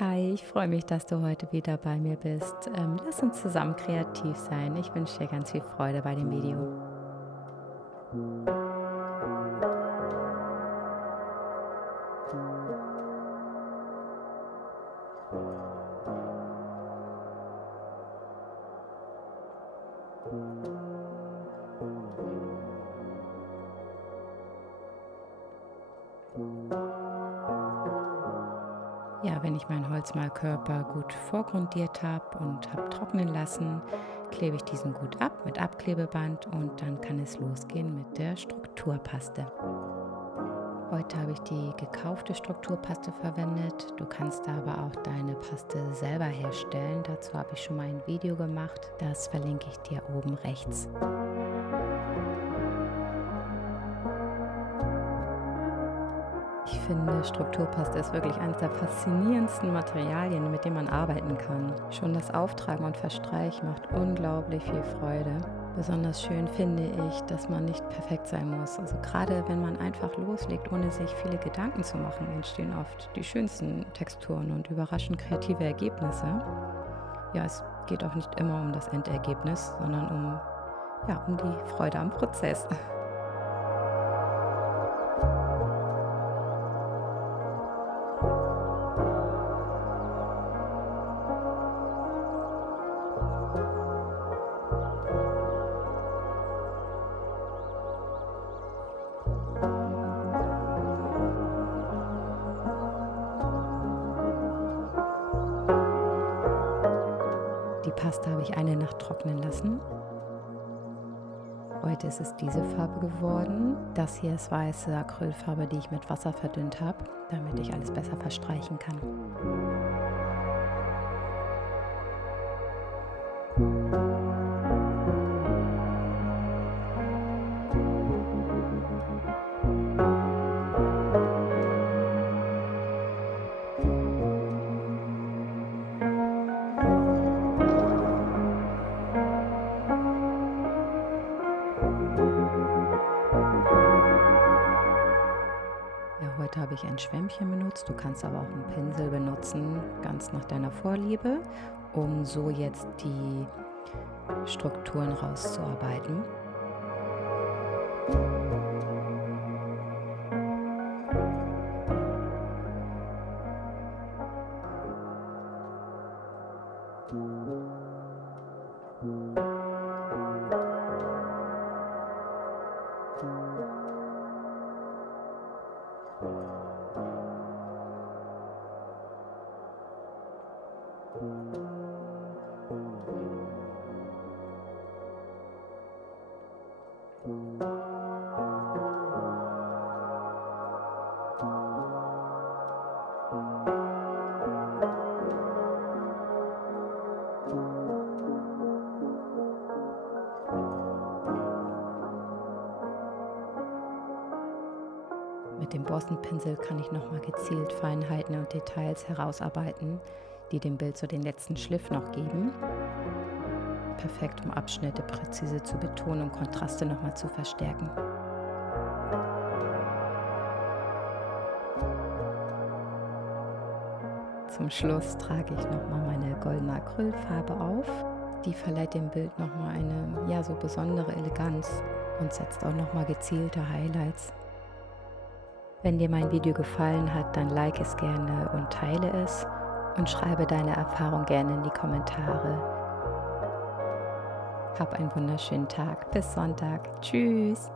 Hi, ich freue mich, dass du heute wieder bei mir bist. Lass uns zusammen kreativ sein. Ich wünsche dir ganz viel Freude bei dem Video. Ja, wenn ich meinen Holzmalkörper gut vorgrundiert habe und habe trocknen lassen, klebe ich diesen gut ab mit Abklebeband und dann kann es losgehen mit der Strukturpaste. Heute habe ich die gekaufte Strukturpaste verwendet. Du kannst aber auch deine Paste selber herstellen. Dazu habe ich schon mal ein Video gemacht. Das verlinke ich dir oben rechts. Ich finde, Strukturpaste ist wirklich eines der faszinierendsten Materialien, mit denen man arbeiten kann. Schon das Auftragen und Verstreichen macht unglaublich viel Freude. Besonders schön finde ich, dass man nicht perfekt sein muss. Also gerade wenn man einfach loslegt, ohne sich viele Gedanken zu machen, entstehen oft die schönsten Texturen und überraschend kreative Ergebnisse. Ja, es geht auch nicht immer um das Endergebnis, sondern um die Freude am Prozess. Die Paste habe ich eine Nacht trocknen lassen. Heute ist es diese Farbe geworden. Das hier ist weiße Acrylfarbe, die ich mit Wasser verdünnt habe, damit ich alles besser verstreichen kann. Heute habe ich ein Schwämmchen benutzt, du kannst aber auch einen Pinsel benutzen, ganz nach deiner Vorliebe, um so jetzt die Strukturen rauszuarbeiten. Mit dem Borstenpinsel kann ich nochmal gezielt Feinheiten und Details herausarbeiten, die dem Bild so den letzten Schliff noch geben. Perfekt, um Abschnitte präzise zu betonen und Kontraste nochmal zu verstärken. Zum Schluss trage ich nochmal meine goldene Acrylfarbe auf. Die verleiht dem Bild nochmal eine so besondere Eleganz und setzt auch nochmal gezielte Highlights. Wenn dir mein Video gefallen hat, dann like es gerne und teile es und schreibe deine Erfahrung gerne in die Kommentare. Hab einen wunderschönen Tag. Bis Sonntag. Tschüss.